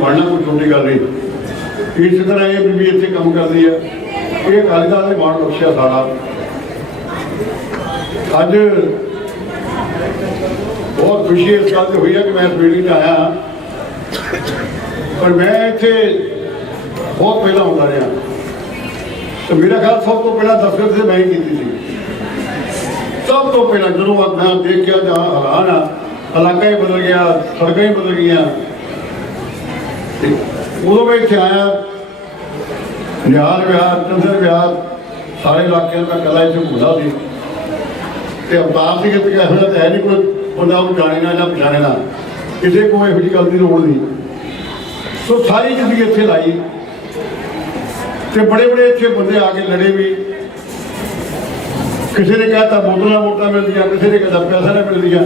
बनना कोई छोटी गल नहीं। इस तरह ये बीबी इतने काम करती है, ये अकाली दल ने मान बख्शिया सारा। अज बहुत खुशी इस गल से हुई है कि मैं इस मीटिंग में आया, पर मैं इतने बहुत पहला आता रहा, तो मेरा ख्याल सब तो पहला दस्तखत से मैं ही की थी। सब तो पहला जो मैं देख गया जहाँ हालात आ, इलाका ही बदल गया, सड़कें ही बदल गई, उदों मैं इतने आया। निहाल विहार, चंदर विहार, सारे इलाके का कला इतने घूमता सी। अवतार से कितने ऐसा तो है नहीं कोई बंदा जाने ना या पछाने ना, किसी को यहो जी गल की लोड़ नहीं। तो सारी जिंदगी इतने लाई, तो बड़े बड़े इतने बंदे आके लड़े भी। किसी ने कहता बोतल वोटा मिलदियां, किसी ने कहता पैसा नहीं मिलदियां,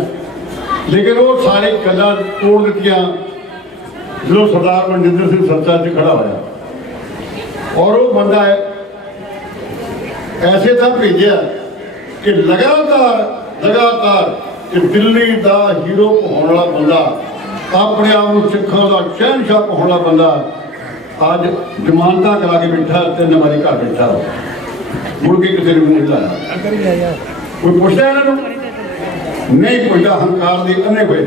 लेकिन वो सारी गल्लां तोड़ दित्तियां जो सरदार मनजिंदर सिंह सरचा से खड़ा होया। और वो बंदा ऐसे था भेजा कि लगातार दिल्ली का हीरो कहने वाला बंदा, अपने आप को सिखों का शहनशाह कहने वाला बंदा अज जमानत करा के बैठा, 3 बारी घर बैठा, मुड़ के किसी ने नहीं लाया। कोई पुछता इन्हों नहीं पुछता। हंकार के अन्ने हुए,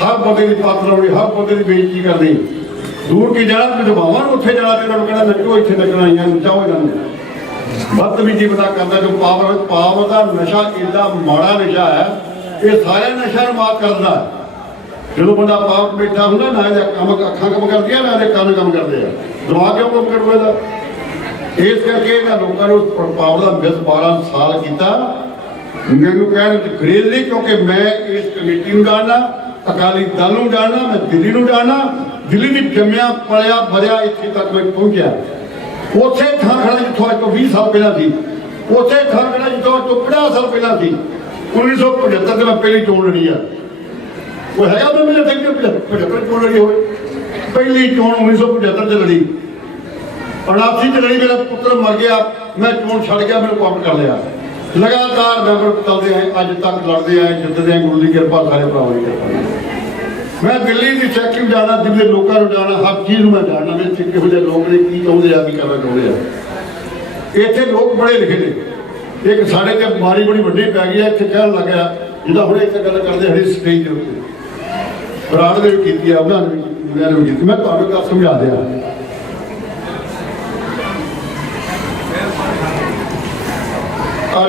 हर बंदे की पत्त लानी, हर बंदे की बेइज्जती करनी। दूर की जाना विधवावां उत्थे जाना, तो इन्होंने कहना नचो, इतने नचना आई, नचाओ इन्होंने। बदतमीजी बंदा करता जो पावर का नशा एडा माड़ा नशा है, ये सारे नशा माफ करता। जो बंदा पावर बैठा होंगे ना कम अखा कम करती ना कन कम करते हैं, दिमाग क्यों कम करता। इस करके लोगों ने पावर का मिस 12 साल किया। मैनू कहने गरेज नहीं, क्योंकि मैं इस कमेटी को जानना, अकाली दल को जानना, मैं दिल्ली को जानना। दिल्ली में जमया पलिया भरिया इतने तक मैं पहुंचा। उसे थां खड़ा जितों अज तो 20 साल पहला थी, उसे थां खड़ा जितों अज तो 50 साल पहला थी। 1975 से मैं पहली चोन लड़ी है। वो है मैं मेरे थे 75 चोन लड़ी हो, पहली चोन 1975 से लड़ी। 89 च लड़ी, मेरा पुत्र मर गया, मैं चोन छड़ गया, मैंने काउंट कर लिया। लगातार मैंबर चलते आए, अज तक लड़ते आए, जितते आए, गुरु की कृपा, सारे भरावां की कृपा। मैं दिल्ली की सैक्टरी जाना, दिल्ली के लोगों को जाना, हर चीज़ मैं जानना भी इतने किहो लोग ने की चाहते हैं, की करना चाहते हैं। इतने लोग पढ़े लिखे ने। एक साढ़े ते मारी बड़ी वड्डी पै गई है, इतने कह लग गया जिदा हम इतने गल करते हरी स्टेज के उत्ते बराड़ ने भी की, उन्होंने भी की, दुनिया ने भी की। मैं तुम्हें गल समझा दिया।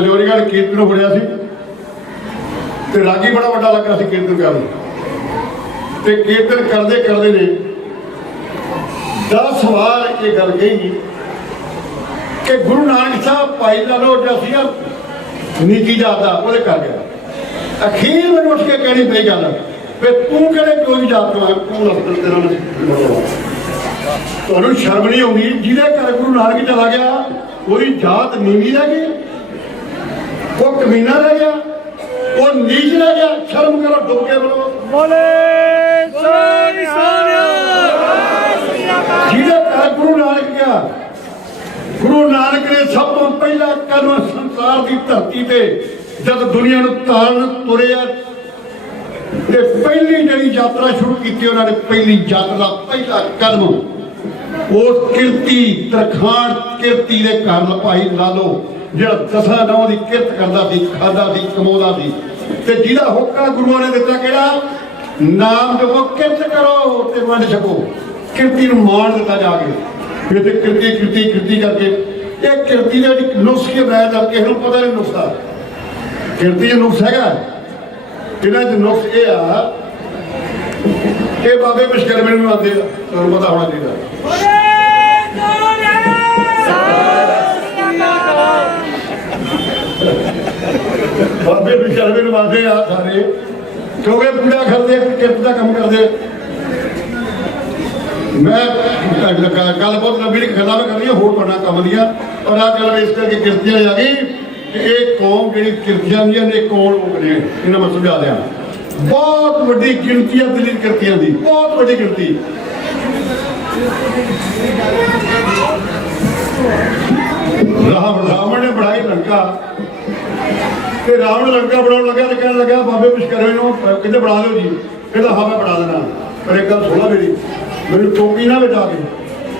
जोरीगढ़ कीर्तन फड़िया सी, रागी बड़ा वड्डा लगा सी कीर्तन कर, कीर्तन करते करते ने 10 बार ये गल कही कि गुरु नानक साहब भाई लालो जैसी नीति जाता वो कर गया। अखीर में उठ के कहनी पई गल तू कहने कोई जात तुहानू शर्म नहीं आउंदी, जिहदे घर गुरु नानक चला गया कोई जात नीवी रह गई, वो कमीना रह गया, वो नीच रह गया। शर्म करो, डुब के बोलो जिहदे घर गुरु नानक गया। गुरु नानक ने सब तो पहला कदम संसार की धरती पे जब दुनिया को तारन तुरे, पहली जी यात्रा शुरू की उन्होंने, पहली यात्रा पहला कदम उस किरती तरखान किरती के घर भाई लालो जो 10 नौ की किरत करता सी, खादा सी, कमाता सी, जिहदा हुक्म गुरुओं ने दिता केड़ा नाम जपो, किरत करो ते वंड छको। किरती नूं मान दिता जाके, फिर किरती किरती किरती करके ये किरती का नुस्ख के बनाया जाए, किसी को पता नहीं नुस्खा किरती का नुस्ख है। इन्होंने नुस्ख ये आ कि बाबे विश्वकर्मे नूं आते, तुहानूं पता होना चाहिए। बाबे विश्वकर्मे नूं आते आ सारे, क्योंकि पूजा करते किरत का काम करते। मैं गल बहुत लंबी गल्लां मैं करनी होर करना कम दियां, और आ गल इस करके किरतियां आ गई कि एक कौम जी किरतियां दियां ने कौन लोग ने, इन्हें मैं समझा दिया। बहुत वड्डी गिनती है दिल्ली किरतियां की, बहुत वड्डी गिनती। रावण ने बढ़ाई लंका, रावण लंका बनाने लगा तो कहने लगा बाबे विश्वकर्मे कहते बढ़ा दो जी, कहता हाँ मैं बढ़ा देना। पर एक गल सुना मेरी, मेरी टोकी ना बिठा के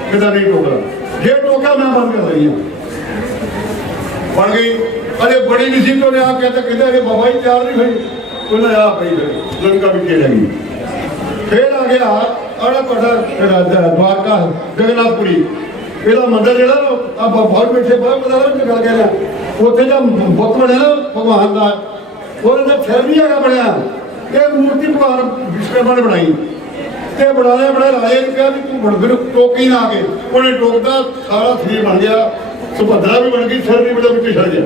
कहता नहीं टोकना, जे टोका मैं बंद कर रही हूँ। बन गई, अरे बड़ी नहीं सी तो ने आप कहता अरे बाबा जी तैयार नहीं हुई, उन्हें आ पई लंका भी के लगी। फिर आ गया अड़ा पटा द्वारका जगन्नाथपुरी, ਇਹਦਾ ਮੰਦਰ ਜਿਹੜਾ ਆਪਾਂ ਬਹੁਤ ਬੈਠੇ ਬਹੁਤ ਪਤਾ ਲੱਗ ਗੱਲ ਕਹਿ ਰਿਹਾ, ਉੱਥੇ ਦਾ ਬੁੱਤ ਬਣਿਆ ਨਾ ਭਗਵਾਨ ਦਾ, ਉਹਦੇ ਤੇ ਫਿਰ ਵੀ ਹੈਗਾ ਬਣਿਆ, ਇਹ ਮੂਰਤੀ ਭਗਵਾਨ ਵਿਸ਼ਵਕਰਮਾ ਨੇ ਬਣਾਈ ਤੇ ਬਣਾਇਆ ਰਾਜੇ ਨੇ ਕਿਹਾ ਵੀ ਤੂੰ ਬਣ ਟੋਕੀ ਨਾ ਆ ਕੇ, ਉਹਨੇ ਟੋਕਦਾ ਸਾਰਾ ਸਰੀਰ ਬਣ ਗਿਆ, ਸੁਭਦਰਾ ਵੀ ਬਣ ਗਈ, ਸਿਰ ਵੀ ਬੜਾ ਵਿੱਚ ਛੱਡ ਗਿਆ।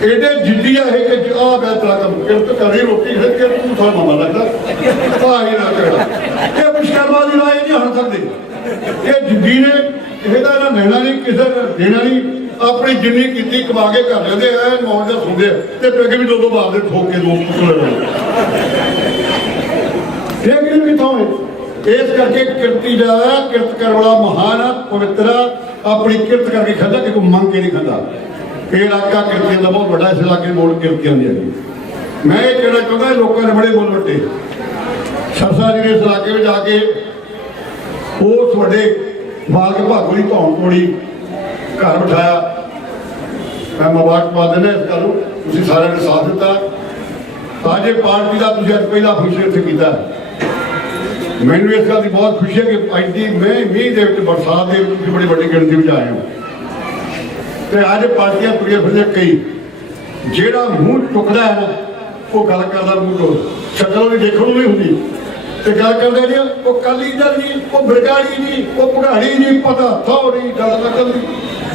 एडे जिद्दी है कि आ बैठा कम किरत करी रोटी खा के तू थोड़ा मामा लगता भाई ना कहना ये विश्वकर्मा की राय नहीं हट सकते। ये जिद्दी ने ਇਹਦਾ ਨਾ ਲੈਣਾ ਨਹੀਂ, ਕਿਸੇ ਨੇ ਦੇਣਾ ਨਹੀਂ, ਆਪਣੀ ਜਿੰਨੀ ਕੀਤੀ ਕਮਾ ਕੇ ਘਰ ਲੈਂਦੇ ਆ, ਮੌਜ ਦਾ ਸੁਣਦੇ ਤੇ ਪੈਗ ਵੀ ਦੋ ਮਾਰਦੇ ਠੋਕ ਕੇ ਦੋ ਇਹ ਕਿਹਨੂੰ ਕਿਥੋਂ ਹੈ। ਇਸ ਕਰਕੇ ਕਿਰਤੀ ਦਾ ਕਿਰਤ ਕਰਨ ਵਾਲਾ ਮਹਾਨ ਪਵਿੱਤਰ ਆਪਣੀ ਕਿਰਤ ਕਰਕੇ ਖਾਂਦਾ, ਕਿ ਕੋਈ ਮੰਗ ਕੇ ਨਹੀਂ ਖਾਂਦਾ। ਇਹ ਇਲਾਕਾ ਕਿਰਤੀਆਂ ਦਾ ਬਹੁਤ ਵੱਡਾ, ਇਸ ਇਲਾਕੇ ਮੋੜ ਕਿਰਤੀਆਂ ਦੀ ਹੈਗੀ। ਮੈਂ ਇਹ ਕਹਿਣਾ ਚਾਹੁੰਦਾ ਲੋਕਾਂ ਨੇ ਬੜੇ ਮੁੱਲ ਵੱਟੇ ਸਰਸਾ ਜੀ ਦੇ ਇਸ ਇਲਾਕੇ ਵਿੱਚ ਆ ਕੇ ਉਸ ਵੱਡੇ ਬਾਲਕ ਭਾਗੋ ਦੀ ਧੌਣ ਤੋੜੀ, ਘਰ ਬਿਠਾਇਆ। ਮੈਂ ਮੁਬਾਰਕਬਾਦ ਦਿੰਦਾ ਇਸ ਗੱਲ ਨੂੰ, ਤੁਸੀਂ ਸਾਰਿਆਂ ਨੇ ਸਾਥ ਦਿੱਤਾ। ਅੱਜ ਇਹ ਪਾਰਟੀ ਦਾ ਤੁਸੀਂ ਅੱਜ ਪਹਿਲਾ ਫੰਕਸ਼ਨ ਇੱਥੇ ਕੀਤਾ, ਮੈਨੂੰ ਇਸ ਗੱਲ ਦੀ ਬਹੁਤ ਖੁਸ਼ੀ ਹੈ ਕਿ ਅੱਜ ਦੀ ਮੀਂਹ ਦੇ ਵਿੱਚ ਬਰਸਾਤ ਦੇ ਵਿੱਚ ਬੜੀ ਵੱਡੀ ਗਿਣਤੀ ਵਿੱਚ ਆਏ ਹੋ ਤੇ ਅੱਜ ਪਾਰਟੀਆਂ ਤੁਰੀਆਂ ਫਿਰਦੀਆਂ ਕਈ, ਜਿਹੜਾ ਮੂੰਹ ਟੁਕਦਾ ਹੈ ਨਾ ਉਹ ਗੱਲ ਕਰਦਾ ਮੂੰਹ ਤੋਂ ਸ਼ਕਲ ਉਹਦੀ ਦੇਖਣ ਨੂੰ ਨਹੀਂ ਹੁੰਦੀ ਤੇ ਗੱਲ ਕਰਦੇ ਜੀ ਉਹ ਕਾਲੀ ਦਲ ਨਹੀਂ, ਉਹ ਬਰਗਾੜੀ ਨਹੀਂ, ਉਹ ਭਗਾੜੀ ਨਹੀਂ, ਪਤਾ ਥੋੜੀ ਗੱਲ ਨਾ ਕਰਦੀ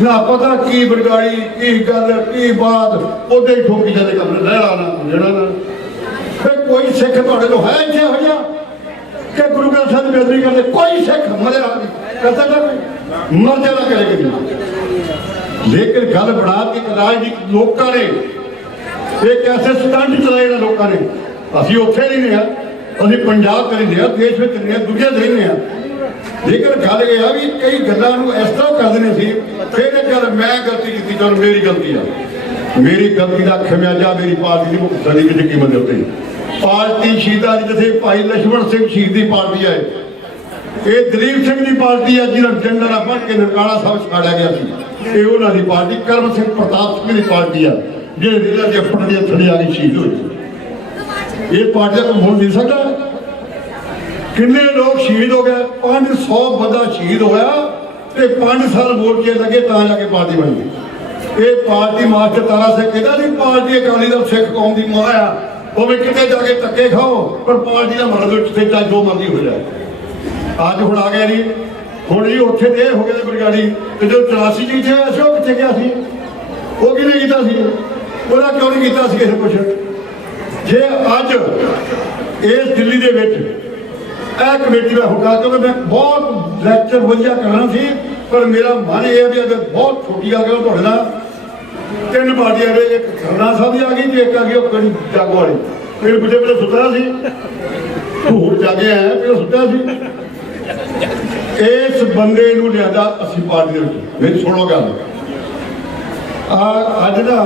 ਨਾ ਪਤਾ ਕੀ ਬਰਗਾੜੀ ਕੀ ਗੱਲ ਕੀ ਬਾਤ, ਉਹਦੇ ਹੀ ਠੋਕੀ ਜਾਂਦੇ ਕਮਰੇ ਰਹਿਣਾ ਨਾ ਜਿਹੜਾ ਨਾ। ਫਿਰ ਕੋਈ ਸਿੱਖ ਤੁਹਾਡੇ ਤੋਂ ਹੈ ਇੱਥੇ ਹੋਇਆ ਕਿ ਗੁਰੂ ਗ੍ਰੰਥ ਸਾਹਿਬ ਦੀ ਬੇਅਦਬੀ ਕਰਦੇ? ਕੋਈ ਸਿੱਖ ਮਰਿਆ ਕਰ ਸਕਦਾ, ਕੋਈ ਮਰ ਜਾਣਾ ਕਰੇ ਕਦੀ। ਲੇਕਿਨ ਗੱਲ ਬਣਾ ਕੇ ਰਾਜਨੀਤਿਕ ਲੋਕਾਂ ਨੇ ਇੱਕ ਐਸੇ ਸਟੰਟ ਚਲਾਏ ਨੇ ਲੋਕਾਂ ਨੇ। ਅਸੀਂ ਉੱਥੇ ਨਹੀਂ ਰਹੇ, ਅਸੀਂ ਪੰਜਾਬ ਚ ਰਹਿੰਦੇ ਹਾਂ, ਦੇਸ਼ ਵਿੱਚ ਰਹਿੰਦੇ ਹਾਂ, ਦੁਨੀਆ 'ਚ ਰਹਿੰਦੇ ਹਾਂ। ਲੇਕਿਨ ਗੱਲ ਇਹ ਆ ਵੀ ਕਈ ਗੱਲਾਂ ਨੂੰ ਇਸ ਤਰ੍ਹਾਂ ਕਰਦੇ ਨੇ ਸੀ, ਫਿਰ ਇਹ ਗੱਲ ਮੈਂ ਗਲਤੀ ਕੀਤੀ, ਚਲੋ ਮੇਰੀ ਗਲਤੀ ਆ, ਮੇਰੀ ਗਲਤੀ ਦਾ ਖਮਿਆਜਾ ਮੇਰੀ ਪਾਰਟੀ ਦੀ ਸਾਡੀ ਵਿੱਚ ਕੀਮਤ ਦੇ ਉੱਤੇ। ਪਾਰਟੀ ਸ਼ਹੀਦਾਂ ਦੀ ਜਿੱਥੇ ਭਾਈ ਲਛਮਣ ਸਿੰਘ ਸ਼ਹੀਦ ਦੀ ਪਾਰਟੀ ਹੈ, ਇਹ ਦਲੀਪ ਸਿੰਘ ਦੀ ਪਾਰਟੀ ਹੈ ਜਿਹਦਾ ਜੰਡਰ ਨਾਲ ਫੜ ਕੇ ਨਨਕਾਣਾ ਸਾਹਿਬ ਛਾੜਿਆ ਗਿਆ ਸੀ, ਇਹ ਉਹਨਾਂ ਦੀ ਪਾਰਟੀ। ਕਰਮ ਸਿੰਘ ਪ੍ਰਤਾਪ ਸਿੰਘ ਦੀ ਪਾਰਟੀ ਆ ਜਿਹੜੇ ਜ਼ਿਲ੍ਹਾ ਦੇ ਫੜ ਦੇ ਥੱਲੇ ਆ ਕੇ ਸ਼ਹੀਦ ਹੋਏ। ਇਹ ਪਾਰਟੀ ਦਾ ਮੁੱਲ ਨਹੀਂ ਸਕਦਾ। ਕਿੰਨੇ ਲੋਕ ਸ਼ਹੀਦ ਹੋ ਗਏ, 500 ਬੰਦਾ ਸ਼ਹੀਦ ਹੋਇਆ ਤੇ 5 ਸਾਲ ਵੋਟ ਜੇ ਲੱਗੇ ਤਾਂ ਜਾ ਕੇ ਪਾਰਟੀ ਬਣੀ। ਇਹ ਪਾਰਟੀ ਮਾਸਟਰ ਤਾਰਾ ਸਿੰਘ ਕਹਿੰਦਾ ਨਹੀਂ ਪਾਰਟੀ ਅਕਾਲੀ ਦਲ ਸਿੱਖ ਕੌਮ ਦੀ ਮਾਂ ਆ, ਭਾਵੇਂ ਕਿਤੇ ਜਾ ਕੇ ਧੱਕੇ ਖਾਓ ਪਰ ਪਾਰਟੀ ਦਾ ਮਰਦ ਜਿੱਥੇ ਚਾਹੇ ਜੋ ਮਰਜ਼ੀ ਹੋ ਜਾਏ। ਅੱਜ ਹੁਣ ਆ ਗਿਆ ਨਹੀਂ, ਹੁਣ ਇਹ ਉੱਥੇ ਤੇ ਹੋ ਗਏ ਬਰਗਾੜੀ ਤੇ ਜੋ 84 ਚ ਇੱਥੇ ਅਸੀਂ ਉਹ ਕਿੱਥੇ ਗਿਆ ਸੀ, ਉਹ ਕਿਹਨੇ ਕੀਤਾ ਸੀ, ਉਹਦਾ ਕਿਉਂ ਨਹੀਂ ਕੀਤਾ ਸੀ ਕਿਸੇ ਕੁਛ। ਜੇ ਅੱਜ ਇਸ ਦਿੱਲੀ ਦੇ ਵਿੱਚ ਇਹ ਕਮੇਟੀ ਦਾ ਹੁਕਮ ਕਿਉਂਕਿ ਮੈਂ ਬਹੁਤ ਲੈਕਚਰ ਵਧੀਆ ਕਰਨਾ ਸੀ ਪਰ ਮੇਰਾ ਮਨ ਇਹ ਹੈ ਵੀ ਅਗਰ ਬਹੁਤ ਛੋਟੀ ਗੱਲ ਕਰਾਂ ਤੁਹਾਡੇ ਨਾਲ, 3 ਪਾਰਟੀਆਂ ਦੇ ਇੱਕ ਸਰਨਾ ਸਾਹਿਬ ਦੀ ਆ ਗਈ ਤੇ ਇੱਕ ਆ ਗਈ ਉਹ ਕੜੀ ਜਾਗੋ ਵਾਲੀ। ਫਿਰ ਬੁੱਢੇ ਵੇਲੇ ਸੁੱਤਾ ਸੀ, ਹੁਣ ਜਾਗੇ ਆਇਆ ਫਿਰ ਸੁੱਤਾ ਸੀ। ਇਸ ਬੰਦੇ ਨੂੰ ਲਿਆਦਾ ਅਸੀਂ ਪਾਰਟੀ ਦੇ ਵਿੱਚ। ਮੇਰੀ ਸੁਣੋ ਗੱਲ, ਅੱਜ ਨਾ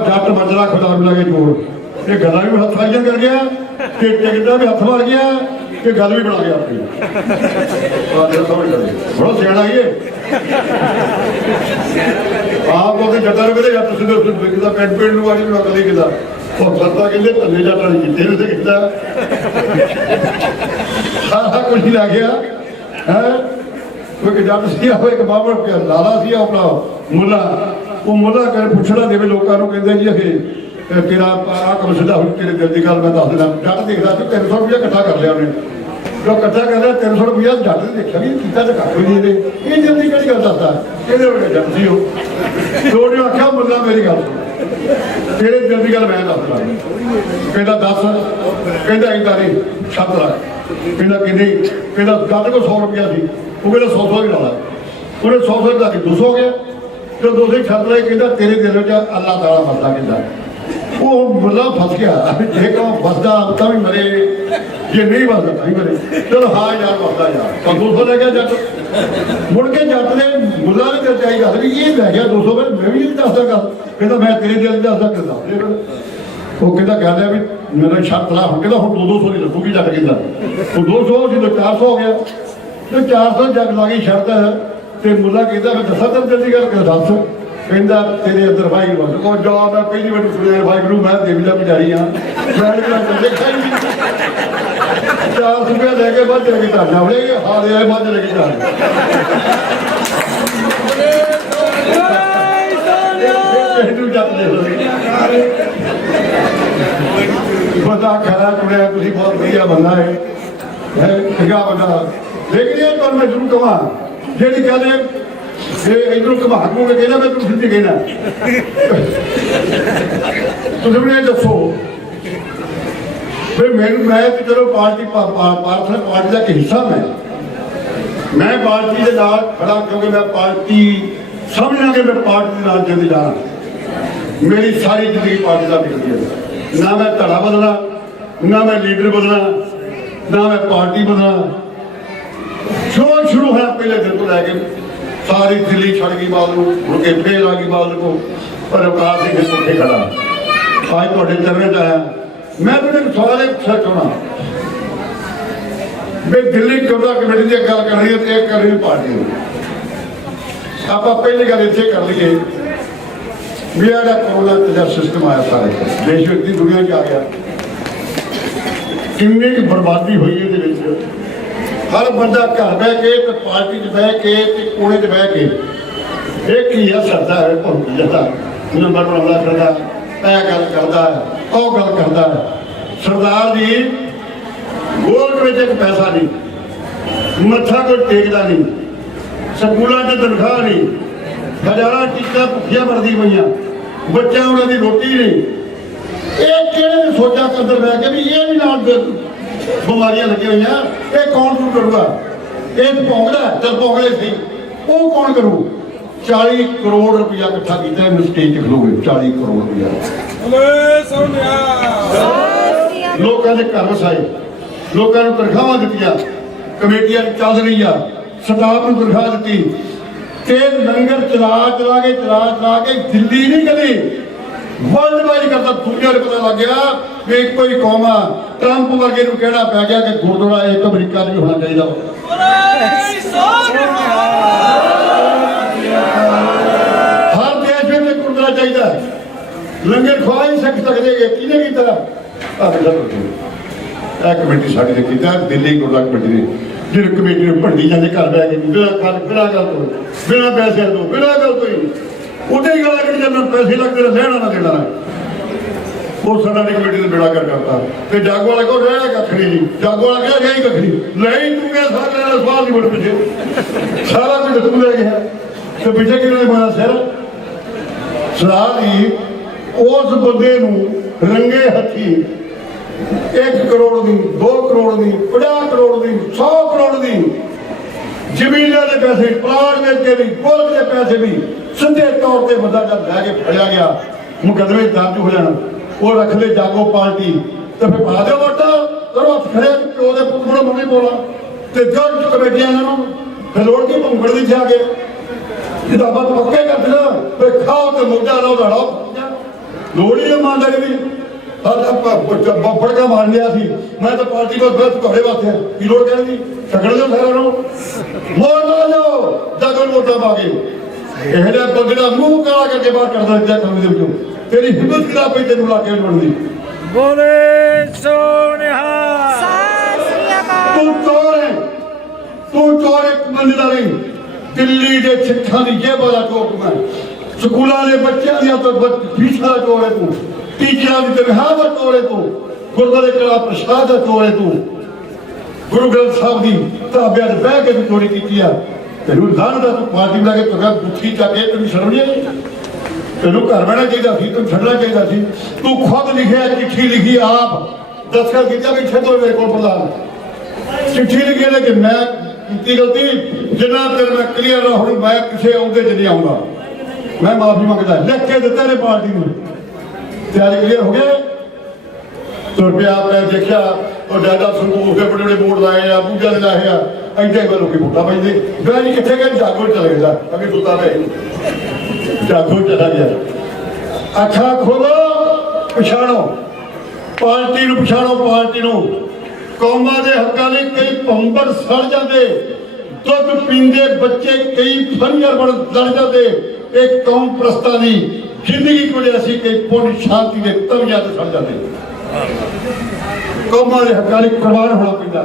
ਜੱਟ ਮਜਰਾ ਖੁਦਾ ਨੂੰ ਲੱਗੇ ਜੋੜ, ਇਹ ਗੱਲਾਂ ਵੀ ਹੱਥ ਆਈਆਂ ਕਰ ਗਿਆ ਤੇ ਟਿਕਟਾਂ ਵੀ ਹੱਥ ਮਾਰ ਗਿਆ ਤੇ ਗੱਲ ਵੀ ਬਣਾ ਗਿਆ ਆਪਣੀ। ਬੜਾ ਸਿਆਣਾ ਹੀ ਹੈ ਆਪ ਉਹਦੇ ਜੱਟਾਂ ਨੂੰ ਕਹਿੰਦੇ ਜੱਟ ਸਿੱਧੇ ਕਿਦਾ ਪੈਂਟ ਪੈਂਟ ਨੂੰ ਆਜੀ ਬਣਾ ਕਦੇ ਕਿਦਾ ਉਹ ਸੱਤਾ ਕਹਿੰਦੇ ਧੰਨੇ ਜੱਟਾਂ ਨੇ ਕੀਤੇ ਨੇ ਕੀਤਾ ਸਾਰਾ ਕੁਝ ਹੀ ਲੱਗ ਗਿਆ ਹੈ। ਕੋਈ ਜੱਟ ਸੀ ਉਹ ਇੱਕ ਬਾਬਰ ਲਾਲਾ ਸੀ ਆਪਣਾ ਮੁੱਲਾ, ਉਹ ਮੁੱਲਾ ਕਰ ਪੁੱਛਣਾ ਦੇਵੇ ਲੋਕਾਂ ਨੂੰ, ਕਹਿੰਦੇ ਜੀ ਇਹ ਤੇਰਾ ਆਹ ਕੰਮ ਸਿੱਧਾ ਹੁਣ ਤੇਰੇ ਦਿਲ ਦੀ ਗੱਲ ਮੈਂ ਦੱਸ ਦਿੰਦਾ। ਜੱਟ ਦੇਖਦਾ ਸੀ 300 ਰੁਪਇਆ ਇਕੱਠਾ ਕਰ ਲਿਆ ਉਹਨੇ, ਜੋ ਇਕੱਠਾ ਕਰ ਲਿਆ 300 ਰੁਪਇਆ ਜੱਟ ਨੇ ਦੇਖਿਆ ਵੀ ਕੀਤਾ ਤਾਂ ਕੱਖ ਨਹੀਂ ਇਹਨੇ, ਇਹ ਜਲਦੀ ਕਿਹੜੀ ਗੱਲ ਦੱਸਦਾ, ਇਹਦੇ ਵੱਡੇ ਜੱਟ ਸੀ ਉਹ। ਲੋੜ ਆਖਿਆ ਮੁੱਲਾ ਮੇਰੀ ਗੱਲ ਤੇਰੇ ਦਿਲ ਦੀ ਗੱਲ ਮੈਂ ਦੱਸਦਾ। ਕਹਿੰਦਾ ਦੱਸ, ਕਹਿੰਦਾ ਇੰਦਾ ਨਹੀਂ 7 ਲੱਖ, ਕਹਿੰਦਾ ਕਿੰਨੀ, ਕਹਿੰਦਾ ਜੱਟ ਕੋਲ 100 ਰੁਪਇਆ ਸੀ, ਉਹ ਕਹਿੰਦਾ 100 ਹੀ ਲਾ ਲਾ, ਉਹਨੇ 100 ਦਾ 200 ਹੋ ਗਿਆ ਤੇ 200 ਛੱਡ ਲਏ। ਕਹਿੰਦਾ ਤੇਰੇ ਦਿਲ ਵਿੱਚ ਅੱਲਾ ਤਾਲਾ ਫਸਦਾ, ਕਹਿੰਦਾ ਉਹ ਮੁੱਲਾ ਫਸ ਗਿਆ। ਜੇ ਕੋ ਫਸਦਾ ਤਾਂ ਵੀ ਮਰੇ, ਜੇ ਨਹੀਂ ਫਸਦਾ ਤਾਂ ਹੀ ਮਰੇ। ਚਲੋ ਹਾਂ ਯਾਰ ਫਸਦਾ ਯਾਰ, ਤਾਂ 200 ਲੈ ਗਿਆ ਜੱਟ। ਮੁੜ ਕੇ ਜੱਟ ਨੇ ਮੁੱਲਾ ਨੇ ਚਾਹੀ ਗੱਲ ਵੀ ਇਹ ਲੈ ਗਿਆ 200, ਮੈਂ ਵੀ ਨਹੀਂ ਦੱਸਦਾ ਗੱਲ। ਕਹਿੰਦਾ ਮੈਂ ਤੇਰੇ ਦਿਲ ਦੱਸਦਾ, ਕਹਿੰਦਾ वो कहता गल है भी मेरा शर्त ला हम कहता हम 200 नहीं लगूगी जग कहता वो 200 सी तो 400 हो गया तो 400 जग ला गई शर्त तो मुला कहता मैं दसा तेरे जल्दी गल कर दस कहता तेरे अंदर वाहिगुरू बस और जा मैं पहली बार सुनिया वाहिगुरू मैं देवी का पुजारी हाँ मैं देखा ही नहीं 400 रुपया लेके बच लेके जाना बोले हाल आए बच लेके जाना बंदा खरा चुनिया तुम बहुत वधिया बंदा है ठगा बंदा लेकिन ये पर मैं जरूर कहा जी गल इधरों घुमा घूम के कहना मैं तुम सीधी कहना तुम ये दसो फिर मैं तो चलो पार्टी प्रार्थना पार्टी का एक हिस्सा मैं पार्टी के नाल खड़ा क्योंकि मैं पार्टी समझना कि मैं पार्टी के नाल चलती जाना मेरी सारी जिंदगी पार्टी का निकलती है ना मैं धड़ा बदलना ना मैं लीडर बदलना ना मैं पार्टी बदलना शुरू है पहले दिन को लैके सारी दिल्ली छड़ गई बाल को मुड़ के फिर आ गई बाल को पर अवतार सिंह पुठे खड़ा आज थोड़े चरण च आया मैं तो एक सवाल एक पूछना चाहना मैं दिल्ली कब्जा कमेटी की गल कर रही है एक कर रही पार्टी आप पहली गल इतने कर लीए भी कोरोना का सिस्टम आया सारे देश में इतनी दुनिया च आ गया किन्नी की बर्बादी हुई है हर बंदा घर बह के तो पार्टी च बह के कोने च बह के एक ही है सरदा है भुख जाता नंबर बनाना करता यह गल करता है वह गल करता है सरदार जी गोल्ड में एक पैसा नहीं मत्था कोई टेकता नहीं स्कूलों से तनख्वाह नहीं हजारा टीचर भुखिया मरदी पई बच्चा उन्होंने रोटी नहीं ये कि सोचा के अंदर बह के भी ये भी नाल बीमारियां लगी हुई ये कौन शुरू करूगा ये भोंगदा चल भोंगले सही वो कौन करू 40 करोड़ रुपया इकट्ठा किया स्टेज खलोगे 40 करोड़ रुपया लोगों के घर वसाए लोगों को तनख्वाह दी कमेटियां चल रही है स्टाफ को तनख्वाह दी लंगर चला के दिल्ली नहीं गली वर्ल्ड वाइड करता दुनिया को पता लग गया कि कोई कौम आ ट्रंप वर्गे कहना पै गया कि गुरुद्वारा एक अमरीका भी होना चाहिए हर देश में गुरुद्वारा चाहिए लंगर खवा ही सकते कि कमेटी साड़ी ने किया दिल्ली गुरुद्वारा कमेटी ने जिन कमेटी में भंडी जाते घर बह गए बिना गल तो बिना पैसे तो बिना गल तो ही उठे ही गला करी जाना पैसे लगते रहना ना देना वो साडा कमेटी ने बेड़ा कर करता तो जागो वाला को रहा कखड़ी नहीं जागो वाला क्या गई कखड़ी नहीं तू क्या सारा लेना सवाल नहीं बड़े पीछे सारा कुछ तू ले गया तो पीछे कि बना सर सलाह ही उस बंदे रंगे हथी 1 करोड़ दी 2 करोड़ दी 50 करोड़ दी 100 करोड़ दी जमीन के पैसे प्लाट बेच के भी गोल्ड के पैसे भी सीधे तौर पर बंदा जब लैके फड़िया गया मुकदमे दर्ज हो जाना वो रख ले जागो पार्टी तो फिर पा दो वोटा करो हथ खड़े प्यो के पुत्र मम्मी बोला तो जज कमेटियां फिर लोड़ की भुंगड़ दी जा के किताबा पक्के कर देना फिर खाओ तो मुद्दा लो लड़ो लोड़ ही ईमानदारी की फड़का मार लिया थी मैं तो पार्टी को गलत घोड़े वास्ते की लोड़ कहने की छकड़ दो सारा वोट ला जाओ जाकर वोटा मांगे ਇਹਦਾ ਬੰਦੇ ਦਾ ਮੂੰਹ ਕਾਲਾ ਕਰਕੇ ਬਾਹਰ ਕਰਦਾ ਦਿੱਤਾ ਕੰਮ ਦੇ ਵਿੱਚੋਂ ਤੇਰੀ ਹਿੰਮਤ ਕਿਲਾ ਪਈ ਤੈਨੂੰ ਲਾ ਕੇ ਬਣਦੀ ਬੋਲੇ ਸੋਨਿਹਾ ਤੂੰ ਚੋਰ ਇੱਕ ਬੰਦੇ ਦਾ ਨਹੀਂ ਦਿੱਲੀ ਦੇ ਸਿੱਖਾਂ ਦੀ ਜੇਬ ਵਾਲਾ ਚੋਰ ਮੈਂ ਸਕੂਲਾਂ ਦੇ ਬੱਚਿਆਂ ਦੀਆਂ ਤੋਂ ਫੀਸਾਂ ਦਾ ਚੋਰ ਹੈ ਤੂੰ ਟੀਚਰਾਂ ਦੀ ਤਨਖਾਹ ਦਾ ਚੋਰ ਹੈ ਤੂੰ ਗੁਰਦੁਆਰੇ ਕਲਾ ਪ੍ਰਸ਼ਾਦ ਦਾ ਚੋਰ ਹੈ ਤੂੰ ਗੁਰੂ ਗ੍ਰੰਥ ਸਾਹਿਬ ਦੀ ਤਾਬਿਆਂ 'ਚ ਬਹਿ ਕੇ ਤੂੰ ਚੋਰੀ ਕੀਤੀ ਆ तेन लानत तू पार्टी बना के तुझा गुत्थी चके तेन शर्म नहीं आई तेन घर बहना चाहिए तेन छड़ना चाहिए तू खुद लिखे चिट्ठी लिखी आप दस्तखत किया भी छो मेरे को प्रधान चिट्ठी लिखी है कि मैं की गलती जिन्ना तेरे मैं क्लीयर ना हो मैं किसी अहदे च नहीं आऊँगा मैं माफी मंगता लिख के दिता ने पार्टी में तैयारी क्लीयर हो गया तो रुपया मैं देखा और डाटा संदूक के बड़े बड़े बोर्ड लाए आ पूजा ने लाए आ ऐसे ही लोग वोटा पाते गए जी कितने गए जागो चला गया अभी सुता पे जागो चला गया अखा खोलो पछाणो पार्टी नूं पछाणो, पार्टी नूं। कौमां दे हक्कां लई कई भंबर सड़ जाते, दुध पींदे बच्चे कई फनियर बन लड़ जाते। एक कौम प्रस्तां दी जिंदगी को असीं कई पुण्य शांति के तवियां ते सड़ जाते। कौमां दे हक्कां लई कुर्बान होना पैंदा।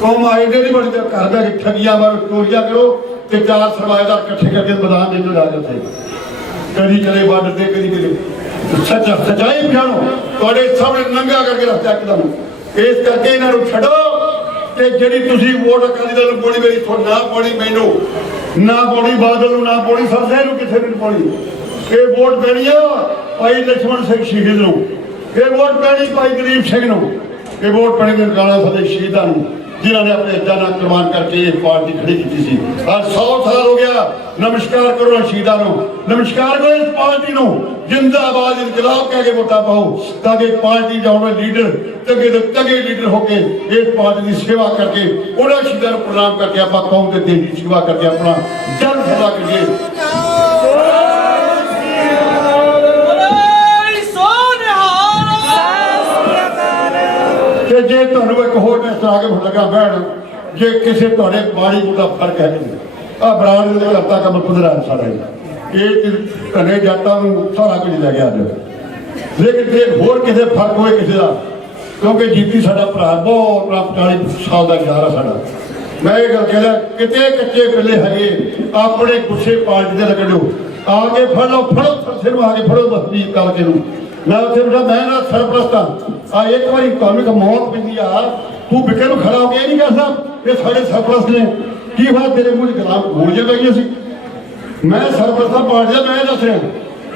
कौम आइडे नहीं बनते, घर बैठ के ठगियां मारो, चोरियां करो ते चार सरमाएदार इकट्ठे करके मैदान में ला जाते। कभी चले बॉर्डर से, कभी कभी सच्चाई पछाणो, तुहाडे सामने नंगा करके रखता एकदम। इस करके इन्हां नूं छड्डो ते जिहड़ी तुसीं वोट अकाली दल नूं पाउणी, मेरी ना पाउणी मैनूं, ना पाउणी बादल नूं, ना पाउणी सरसे नूं, किसे नूं पाउणी। ये वोट पैणी आ भाई लक्ष्मण सिंह शहीद नूं, ये वोट पैणी भाई गरीब सिंह नूं, ये वोट पैणी ननकाना साडे शहीदां नूं जिन्होंने अपने जाना कुर्बान करके ये पार्टी खड़ी की थी। आज 100 साल हो गया। नमस्कार करो शहीदां नूं, नमस्कार करो इस पार्टी नूं। जिंदाबाद इनकलाब कह के वोटा पाओ ताकि पार्टी का लीडर चंगे तो चंगे लीडर होके इस पार्टी की सेवा करके उन्होंने शहीदां नूं प्रणाम करके आप कौम के देश की सेवा करके अपना जन सदा करिए। जे तुहानूं एक होर मैसेज आके लगा भैन, जे किसी तुहाडे माड़ी मोटा फर्क है आ बराड़ दे करता कम पुदरा साडा ये घने जाटां नूं सारा कुछ लै गया अज। लेकिन जे होर किसी फर्क होए किसी का, क्योंकि जीती साडा भरा बहुत 40 साल का गुजारा साडा। मैं ये गल कह रहा किते कच्चे पिल्ले हैगे अपने गुस्से पार्टी दे लगड़ो आके फड़ो फड़ो सरसे नूं आके फड़ो बसनीत करके नूं। मैं उत्थे बैठा, मैं ना सरपरस्त हाँ। एक बार तुहानूं एक मौत पैंदी आ, तू बिके नूं खड़ा हो के नहीं कह सकदा ये साडे सरपरस्त ने की बात तेरे मुंह गलाम गोलियां पै गईयां सी। मैं सरपरस्त पार्टी दा, मैं दस रहा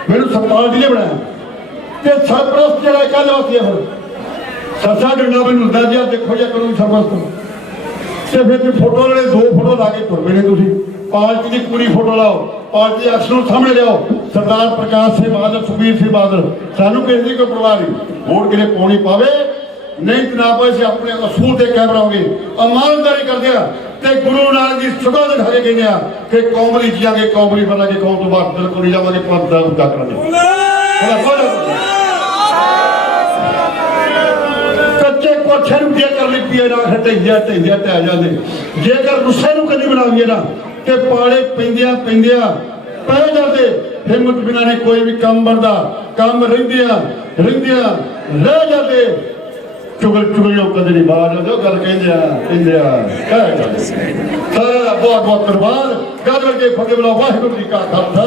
मैनूं पार्टी ने बनाया ते सरपरस्त जिहड़ा कहदे वास्ते फिर सरसा डंडा मैनूं लदा दिया देखो या करूँ सरपरस्त ते फिर फोटो वाले 2 फोटो ला के तुर पैने तुसीं। पार्टी की पूरी फोटो लाओ, पार्टी अफसर सामने लियाओ, सरदार प्रकाश सिंह बादल, सुखबीर सिंह बादल, सानू किसी की कोई परवाह नहीं। वोट किने पाउणी पावे नहीं तो ना पाए, से अपने असूल से कैम रहोगे, ईमानदारी कर दिया ते गुरु नानक जी सुखा दिखा के कहने कि कौम नहीं जियांगे, कौम नहीं बनांगे, कौम तो बात बिल्कुल नहीं जावांगे, पंथ दा उद्धार करांगे। कच्चे कोठे नूं जेकर लिपीए ना ढहिया ढहिया ढह जांदे, जेकर गुस्से नूं कदी बनावीए ना कि पाले पैंदियां पैंदियां पै जाते, हिम्मत बिना ने कोई भी काम बनता, काम रहिंदियां रहिंदियां रह जाते। चुगल चुगलियों कदे नहीं बाहर जो गल कहंदे आ बहुत बहुत धन्यवाद। गल करके फतेह बुलाओ। वाहिगुरू जी का खालसा।